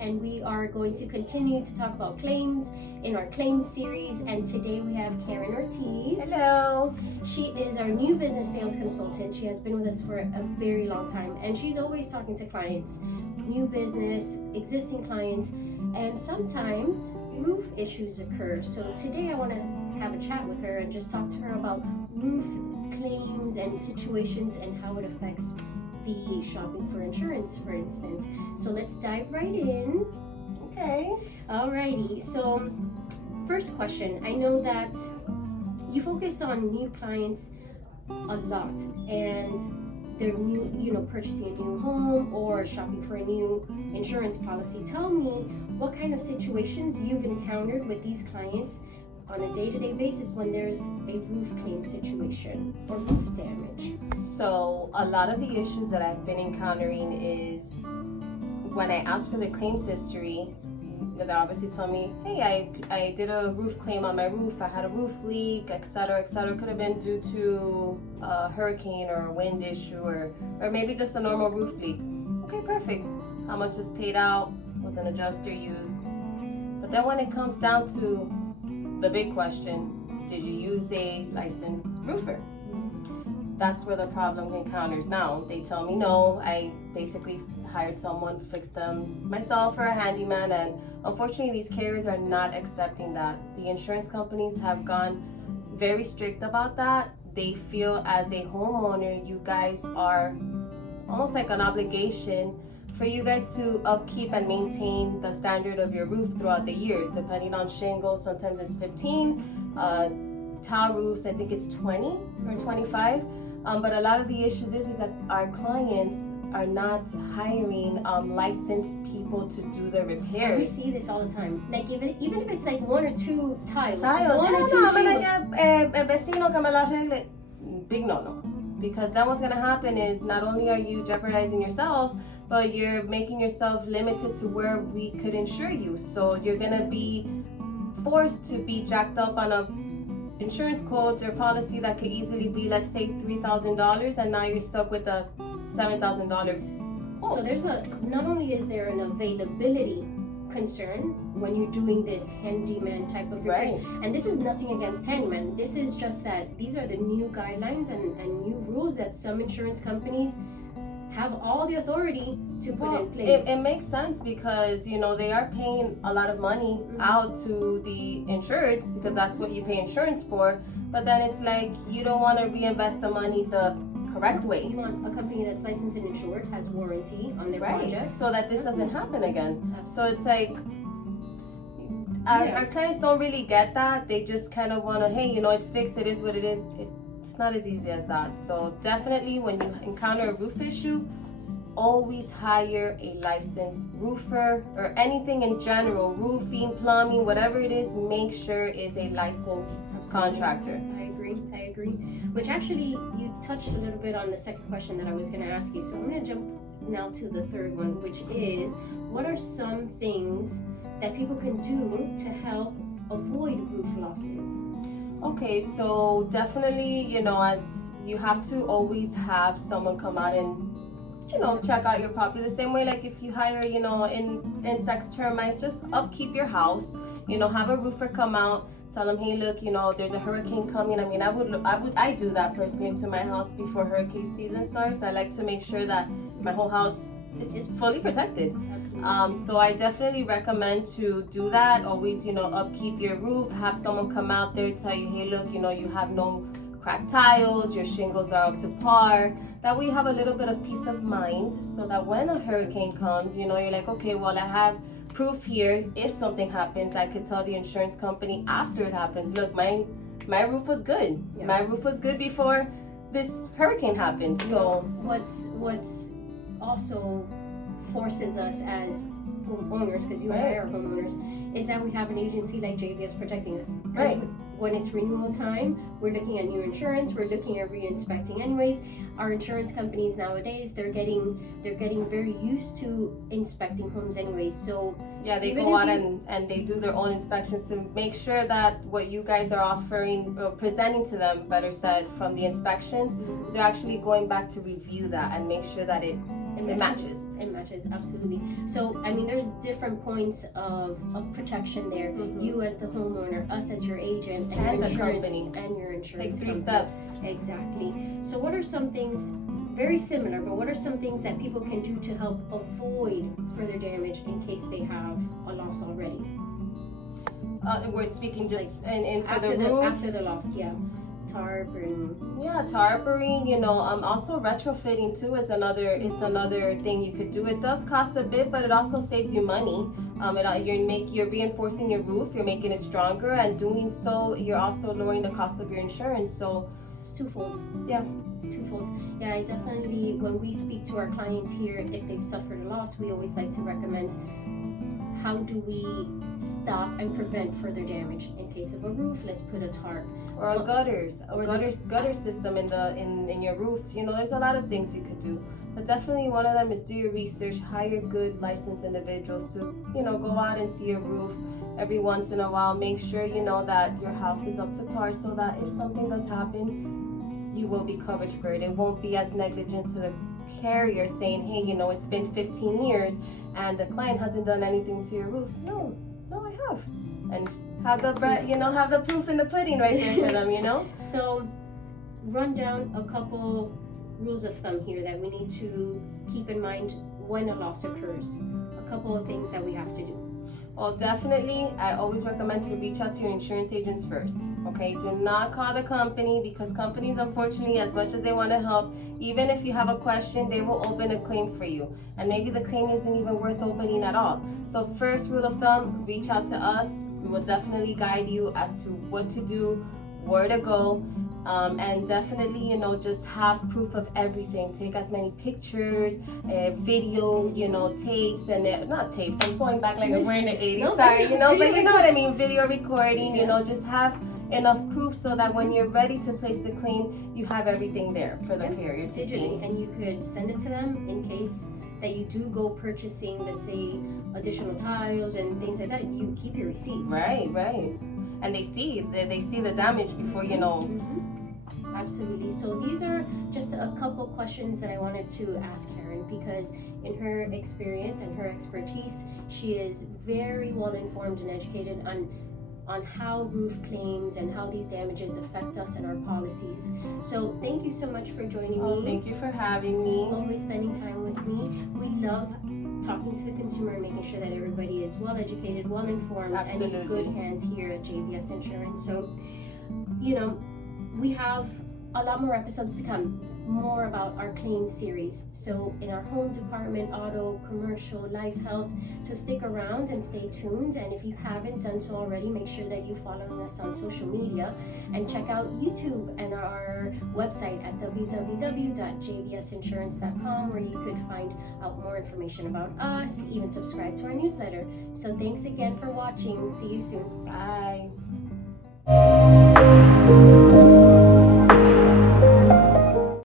and we are going to continue to talk about claims in our claims series. And today we have Karen Ortiz. Hello. She is our new business sales consultant. She has been with us for a very long time, and she's always talking to clients, new business, existing clients, and sometimes roof issues occur. So today I want to have a chat with her and just talk to her about roof claims and situations and how it affects the shopping for insurance, for instance. So let's dive right in. Okay. Alrighty, so first question. I know that you focus on new clients a lot, and they're new, purchasing a new home or shopping for a new insurance policy. Tell me what kind of situations you've encountered with these clients on a day-to-day basis when there's a roof claim situation or roof damage. So a lot of the issues that I've been encountering is when I ask for the claims history, they obviously tell me, hey, I did a roof claim on my roof, I had a roof leak, etc., etc. Could have been due to a hurricane or a wind issue or maybe just a normal roof leak. Okay, perfect. How much is paid out? Was an adjuster used? But then when it comes down to the big question, did you use a licensed roofer? That's where the problem encounters now. They tell me no, I basically hired someone to fix them myself or a handyman, and unfortunately these carriers are not accepting that. The insurance companies have gone very strict about that. They feel as a homeowner, you guys are almost like an obligation for you guys to upkeep and maintain the standard of your roof throughout the years, depending on shingles. Sometimes it's 15, tile roofs, I think it's 20 or 25. But a lot of the issues is that our clients are not hiring licensed people to do the repairs. We see this all the time. Like even if it's like one or two tiles. One or two vecino que me la arregle. Big no. Because then what's gonna happen is not only are you jeopardizing yourself, but you're making yourself limited to where we could insure you. So you're gonna be forced to be jacked up on a insurance quote or policy that could easily be, let's say, $3,000, and now you're stuck with a $7,000 quote. So there's not only is there an availability concern when you're doing this handyman type of repairs, right. And this is nothing against handyman. This is just that these are the new guidelines and new rules that some insurance companies have all the authority to put in place. It makes sense because they are paying a lot of money out to the insureds because that's what you pay insurance for. But then it's like you don't want to reinvest the money the correct way. You want a company that's licensed and insured, has warranty on their projects, so that this doesn't happen again. So it's like our clients don't really get that. They just kind of want to, hey, it's fixed. It is what it is. It's not as easy as that. So definitely when you encounter a roof issue, always hire a licensed roofer or anything in general, roofing, plumbing, whatever it is, make sure it's a licensed contractor. I agree. Which actually you touched a little bit on the second question that I was going to ask you. So I'm going to jump now to the third one, which is what are some things that people can do to help avoid roof losses? Okay, so definitely, as you have to always have someone come out and, check out your property. The same way, like if you hire, insects, termites, just upkeep your house. Have a roofer come out, tell them, hey, look, there's a hurricane coming. I mean, I do that personally to my house before hurricane season starts. I like to make sure that my whole house is fully protected. So I definitely recommend to do that. Always, upkeep your roof. Have someone come out there, tell you, hey, look, you have no cracked tiles, your shingles are up to par. That way you have a little bit of peace of mind, so that when a hurricane comes, you're like, okay, well, I have proof here. If something happens, I could tell the insurance company after it happens, look, my roof was good. Yeah. My roof was good before this hurricane happened. So what's also forces us as homeowners, because you and I are homeowners, is that we have an agency like JVS protecting us. Right. When it's renewal time, we're looking at new insurance, we're looking at re-inspecting anyways. Our insurance companies nowadays, they're getting very used to inspecting homes anyways. So yeah, they go out and they do their own inspections to make sure that what you guys are offering or presenting to them, better said, from the inspections, they're actually going back to review that and make sure that it matches. It matches, absolutely. So, I mean, there's different points of protection there. You as the homeowner, us as your agent, and your the insurance company. and your insurance. Take 3 company. steps. Exactly. So, what are some things very similar, but what are some things that people can do to help avoid further damage in case they have a loss already? We're speaking just in for After the roof. after the loss, yeah. Tarp and Tarpering, also retrofitting too is another thing you could do. It does cost a bit, but it also saves you money. You're reinforcing your roof, you're making it stronger, and doing so you're also lowering the cost of your insurance. So it's twofold. Yeah. Twofold. Yeah, I definitely, when we speak to our clients here, if they've suffered a loss, we always like to recommend how do we stop and prevent further damage. In case of a roof, let's put a tarp. Or a gutter system in your roof. There's a lot of things you could do. But definitely one of them is do your research, hire good licensed individuals to, go out and see your roof every once in a while. Make sure that your house is up to par so that if something does happen, you will be covered for it. It won't be as negligence to the carrier saying, hey, it's been 15 years and the client hasn't done anything to your roof. No, I have. And have the proof in the pudding right there for them, So, run down a couple rules of thumb here that we need to keep in mind when a loss occurs. A couple of things that we have to do. Well, definitely, I always recommend to reach out to your insurance agents first, okay? Do not call the company, because companies, unfortunately, as much as they want to help, even if you have a question, they will open a claim for you. And maybe the claim isn't even worth opening at all. So first rule of thumb, reach out to us. We will definitely guide you as to what to do, where to go. And definitely, just have proof of everything. Take as many pictures, video, tapes, and not tapes. I'm going back like we're in the 80s, sorry, but you know what I mean, video recording, just have enough proof so that when you're ready to place the claim, you have everything there for the carrier to see. Digitally, and you could send it to them in case that you do go purchasing, let's say, additional tiles and things like that. You keep your receipts. Right. And they see the damage before, Absolutely. So these are just a couple questions that I wanted to ask Karen, because in her experience and her expertise, she is very well informed and educated on how roof claims and how these damages affect us and our policies. So thank you so much for joining me. Thank you for having me. Always spending time with me. We love talking to the consumer and making sure that everybody is well educated, well informed, Absolutely. and in good hands here at JVS Insurance. So, we have a lot more episodes to come, more about our claims series. So in our home department, auto, commercial, life, health. So stick around and stay tuned. And if you haven't done so already, make sure that you're following us on social media and check out YouTube and our website at www.jvsinsurance.com, where you could find out more information about us, even subscribe to our newsletter. So thanks again for watching. See you soon. Bye.